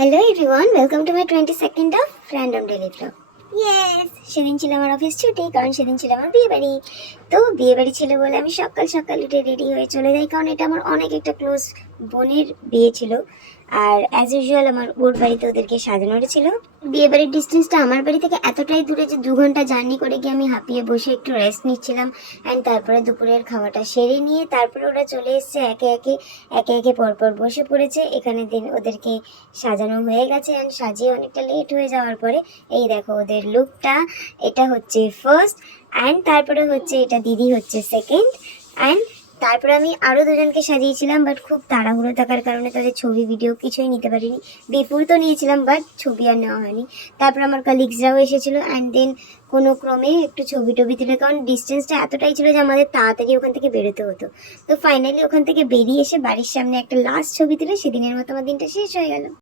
Hello everyone, welcome to my 22nd of random daily blog. Yes, সেদিন ছিল আমার office ছুটি, কারণ সেদিন ছিল আমার বিয়ে বাড়ি। তো বিয়ে বাড়ি ছিল বলে আমি সকাল সকাল উঠে রেডি হয়ে চলে যাই, কারণ এটা আমার অনেক একটা ক্লোজ বোনের বিয়ে ছিল। আর অ্যাজ ইউজুয়াল আমার ওর বাড়িতে ওদেরকে সাজানোর ছিল। বিয়ে বাড়ির ডিস্টেন্সটা আমার বাড়ি থেকে এতটাই দূরে যে 2 ঘন্টা জার্নি করে গিয়ে আমি হাঁপিয়ে বসে একটু রেস্ট নিচ্ছিলাম। অ্যান্ড তারপরে দুপুরের খাওয়াটা সেরে নিয়ে তারপরে ওরা চলে এসছে, একে একে একে একে পরপর বসে পড়েছে। এখানে দিন ওদেরকে সাজানো হয়ে গেছে, অ্যান্ড সাজিয়ে অনেকটা লেট হয়ে যাওয়ার পরে এই দেখো ওদের লুকটা। এটা হচ্ছে ফার্স্ট, অ্যান্ড তারপরে হচ্ছে এটা দিদি হচ্ছে সেকেন্ড, অ্যান্ড তারপরে আমি আরও দুজনকে সাজিয়েছিলাম, বাট খুব তাড়াহুড়ো থাকার কারণে তাদের ছবি ভিডিও কিছুই নিতে পারিনি। বিফোর তো নিয়েছিলাম, বাট ছবি আর নেওয়া হয়নি। তারপর আমার কালিগসরাও এসেছিলো, অ্যান্ড দেন কোনো ক্রমে একটু ছবি টবি তুলে, কারণ ডিস্টেন্সটা এতটাই ছিল যে আমাদের তাড়াতাড়ি ওখান থেকে বেরোতে হতো। তো ফাইনালি ওখান থেকে বেরিয়ে এসে বাড়ির সামনে একটা লাস্ট ছবি তুলে সেদিনের মতো আমার দিনটা শেষ হয়ে গেল।